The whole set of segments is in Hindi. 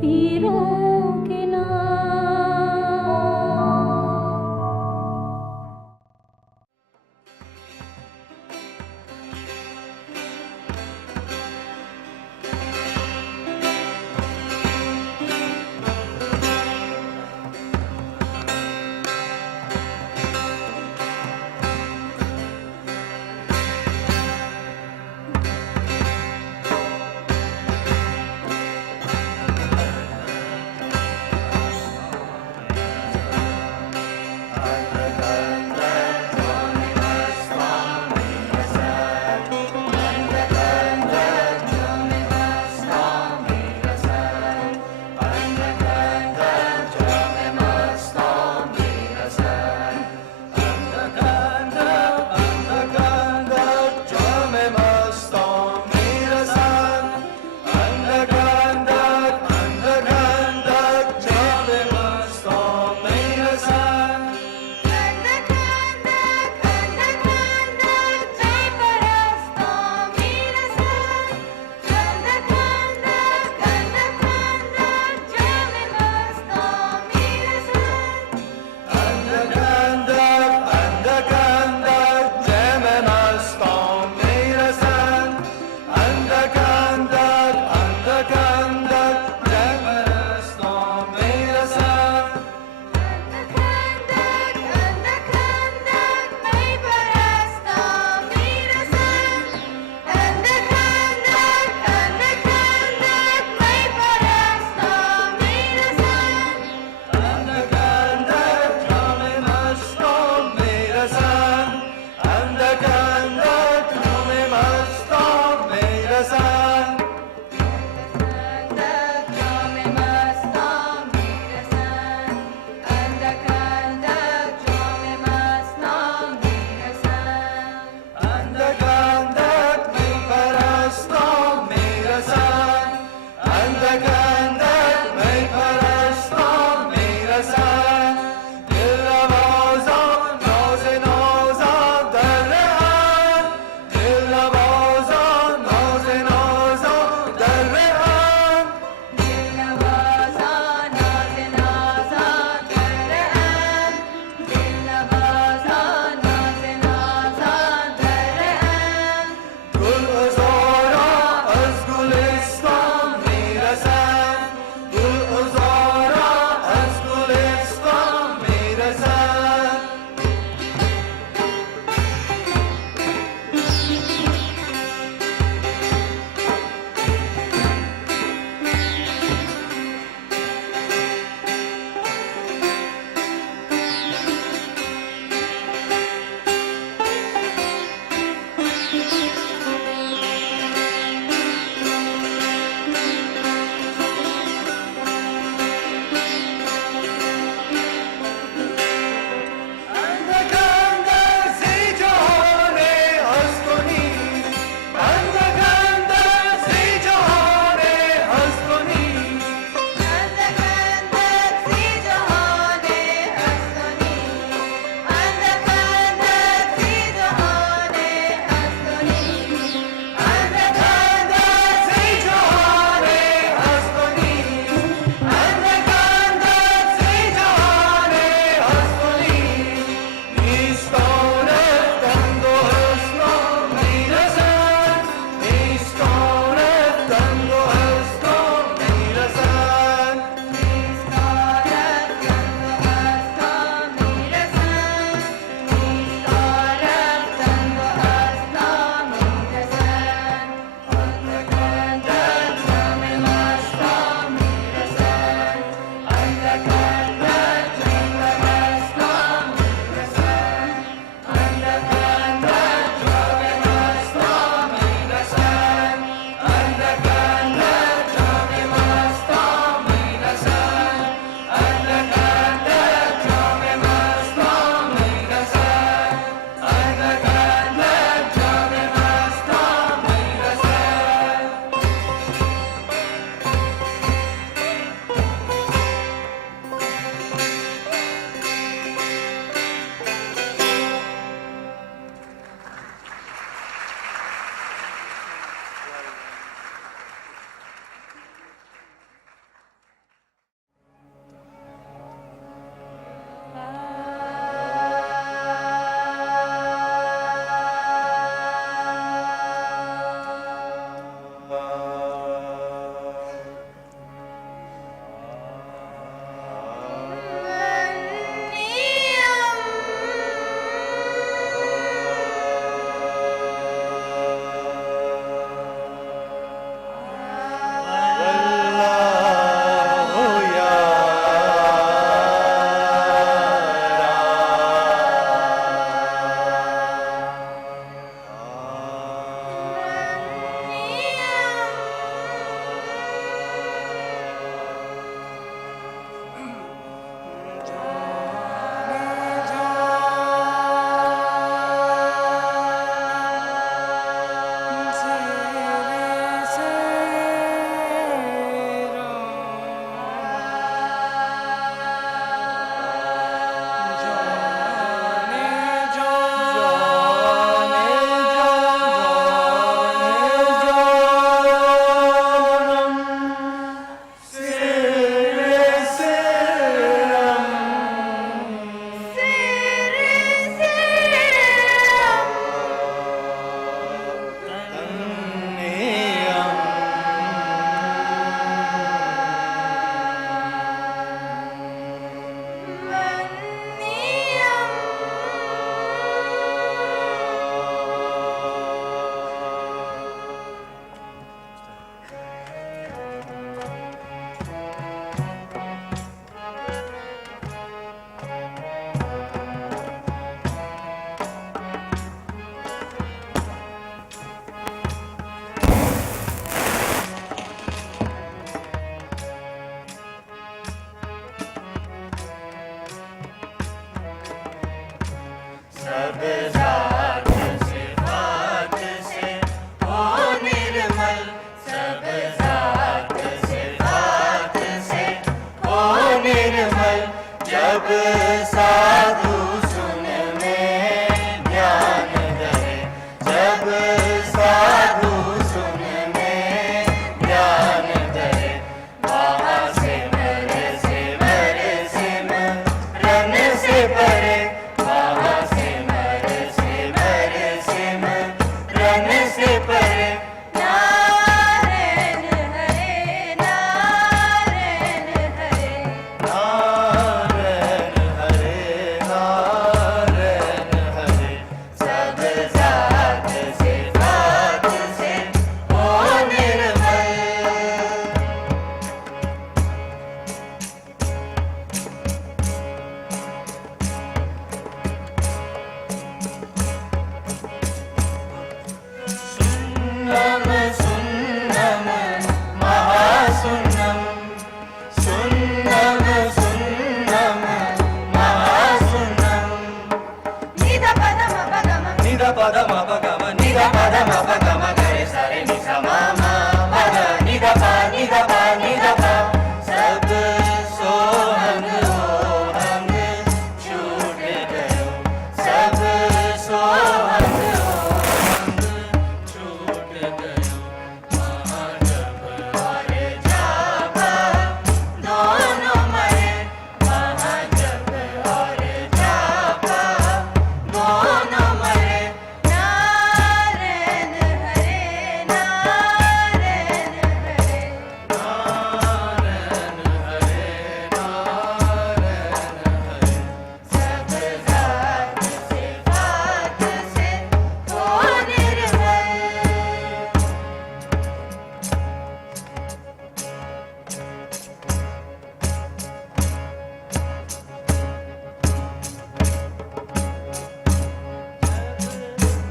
वीरों के नाम। जात सिफात से हो निर्मल, सब जात सिफात से हो निर्मल। जब साधु सुन में ध्यान धरे, जब साधु सुन में ध्यान धरे, वहाँ सिमर सिमर सिमरन से परे, वहाँ सिमर सिमर सिमरन से परे। नारायण हरे नारायण हरे, नारायण हरे नारायण हरे, सब जात सिफात से हो निर्मल। सुन्नम सुन्नम महासुन्नम, सुन्नम सुन्नम महासुन्नम। निध पदम पगम निध पदम पगम, निध पदम पगम गरे सारे नि सा मा मा मा गा, निध पा निध पा निध पा। सब सोहंग ओहंग छूट गयो, सब सोहंग ओहंग छूट गयो। महाजप और जापा दोनों मरे, महाजप और जापा दोनों मरे। नारायण हरे नारायण हरे, नारायण हरे नारायण हरे, सब जात सिफात से हो निर्मल।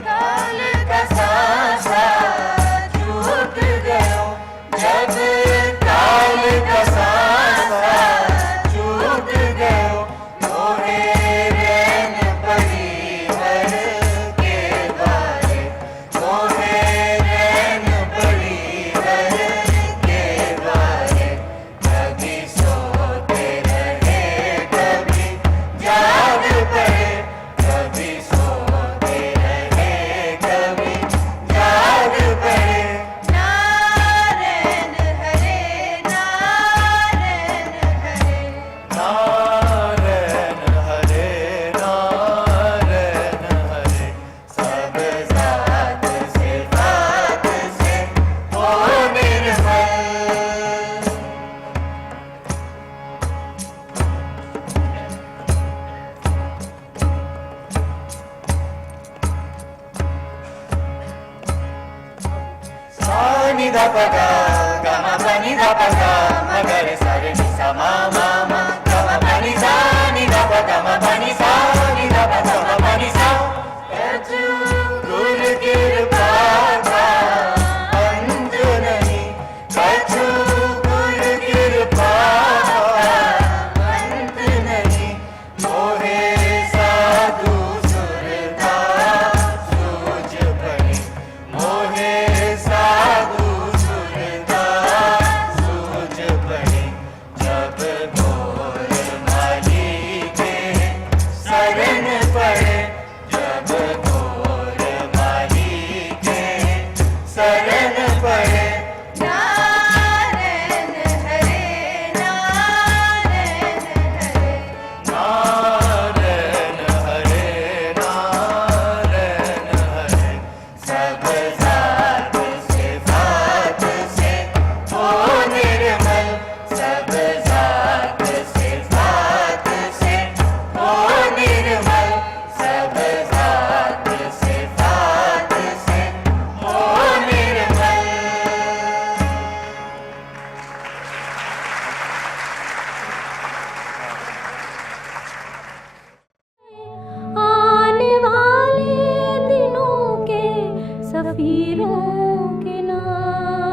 काल का सासा छूट गयो, जब काल का सासा छूट गयो। मोहे रैन परिहर के बारे, मोहे रैन परिहर के बारे। कभी सोते रहे कभी जाग पड़े, कभी सोते रहे कभी जाग पड़े। नारायण हरे नारायण हरे, नारायण हरे नारायण हरे, सब जात सिफात से हो निर्मल। सा नि ध प गा, ग म प नि ध प गा, म ग रे सा रे नि सा मा मा मा, ग म प नि सा नि ध प ग म प नि सा नि ध प ग म प नि सा। गुरु कृपा का अंत नहीं, कछु गुरु कृपा का अंत नहीं। मोहे साधु सुरता सूझ पड़े, मोहे साधु सुरता सूझ पड़े। जब घोर माली के शरण पड़े, जब घोर माली के शरण पड़े। नारायण हरे नारायण हरे, नारायण हरे नारायण हरे, सब जात सिफात से हो निर्मल, सब जात सिफात से हो निर्मल, सब जात सिफात से हो निर्मल। आने वाले दिनों के सफीरों के नाम।